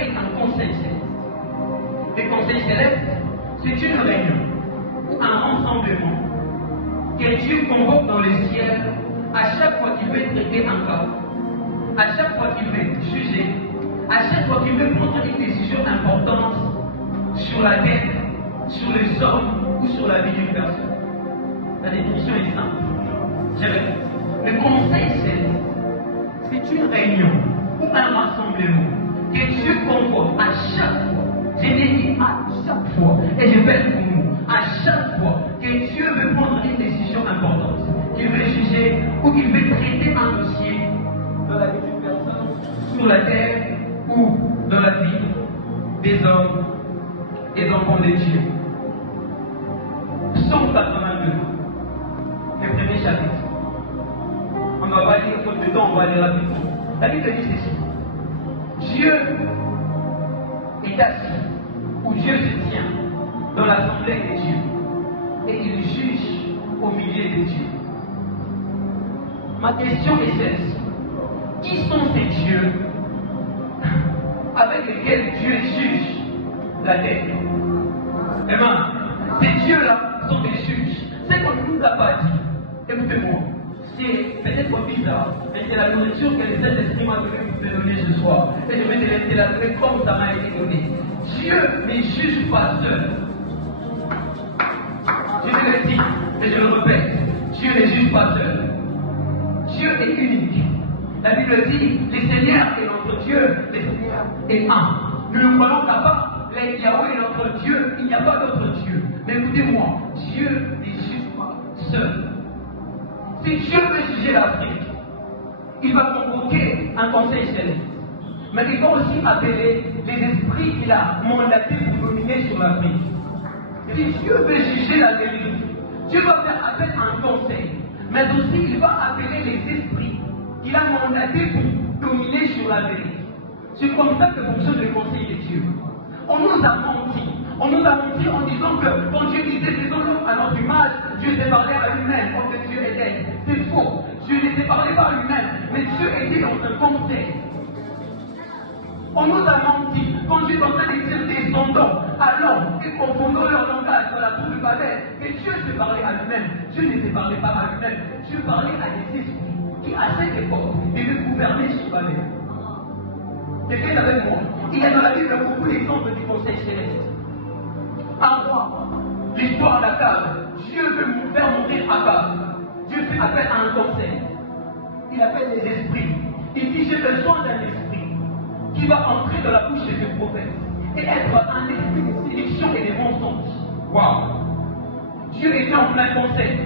appelle un conseil céleste. Les conseils célestes, c'est une réunion ou un rassemblement que Dieu convoque dans le ciel à chaque fois qu'il veut traiter un cas, à chaque fois qu'il veut juger, à chaque fois qu'il veut prendre une décision importante sur la terre, sur les hommes ou sur la vie d'une personne. La définition est simple. Je répète. Le conseil céleste, c'est une réunion ou un rassemblement que Dieu convoque à chaque fois. Je l'ai dit à chaque fois, et je pèse pour nous, à chaque fois que Dieu veut prendre une décision importante, qu'il veut juger ou qu'il veut traiter un dossier dans la vie d'une personne, sur la terre ou dans la vie des hommes et des enfants de Dieu. Psaume 82, le premier chapitre. On ne va pas lire faute de temps, on va lire rapidement. La Bible dit ceci. Dieu est assis, où Dieu se tient, dans l'assemblée de Dieu, et il juge au milieu de Dieu. Ma question est celle-ci. Qui sont ces dieux avec lesquels Dieu juge la terre? Amen. Ces dieux-là sont des juges. C'est qu'on ne nous a pas dit. Écoutez-moi. C'est peut-être bizarre, mais c'est la nourriture que le Saint-Esprit m'a donné ce soir. Et je vais te la donner comme ça m'a été donné. Dieu ne juge pas seul. Je le dis, et je le répète, Dieu ne juge pas seul. Dieu est unique. La Bible dit, le Seigneur est notre Dieu, le Seigneur est un. Nous ne croyons qu'à part, Yahweh est notre Dieu, il n'y a pas d'autre Dieu. Mais écoutez-moi, Dieu ne juge pas seul. Si Dieu veut juger l'Afrique, il va convoquer un conseil céleste. Mais il va aussi appeler les esprits qu'il a mandatés pour dominer sur l'Afrique. Si Dieu veut juger l'Amérique, Dieu va faire appel à un conseil. Mais aussi, il va appeler les esprits qu'il a mandatés pour dominer sur l'Amérique. C'est comme ça que fonctionne le conseil de Dieu. On nous a menti. On nous a menti en disant que quand Dieu disait faisons-nous à notre image, Dieu s'est parlé à lui-même, comme que Dieu était. C'est faux. Dieu ne s'est parlé pas à lui-même, mais Dieu était dans un conseil. On nous a menti quand Dieu est en train de dire descendons, allons et confondons leur langage dans la tour de Babel. Et Dieu s'est parlé à lui-même. Dieu ne s'est parlé pas à lui-même. Dieu parlait à des esprits qui, à cette époque, devaient gouverner sur Babel. Quelqu'un avec moi? Il y a dans la Bible beaucoup d'exemples du conseil céleste. Un roi, l'histoire d'Akab, Dieu veut nous faire mourir Akab. Dieu fait appel à un conseil. Il appelle les esprits. Il dit j'ai besoin d'un esprit qui va entrer dans la bouche de ce prophète et être un esprit de sélection et de mensonges. Waouh! Dieu était en plein conseil.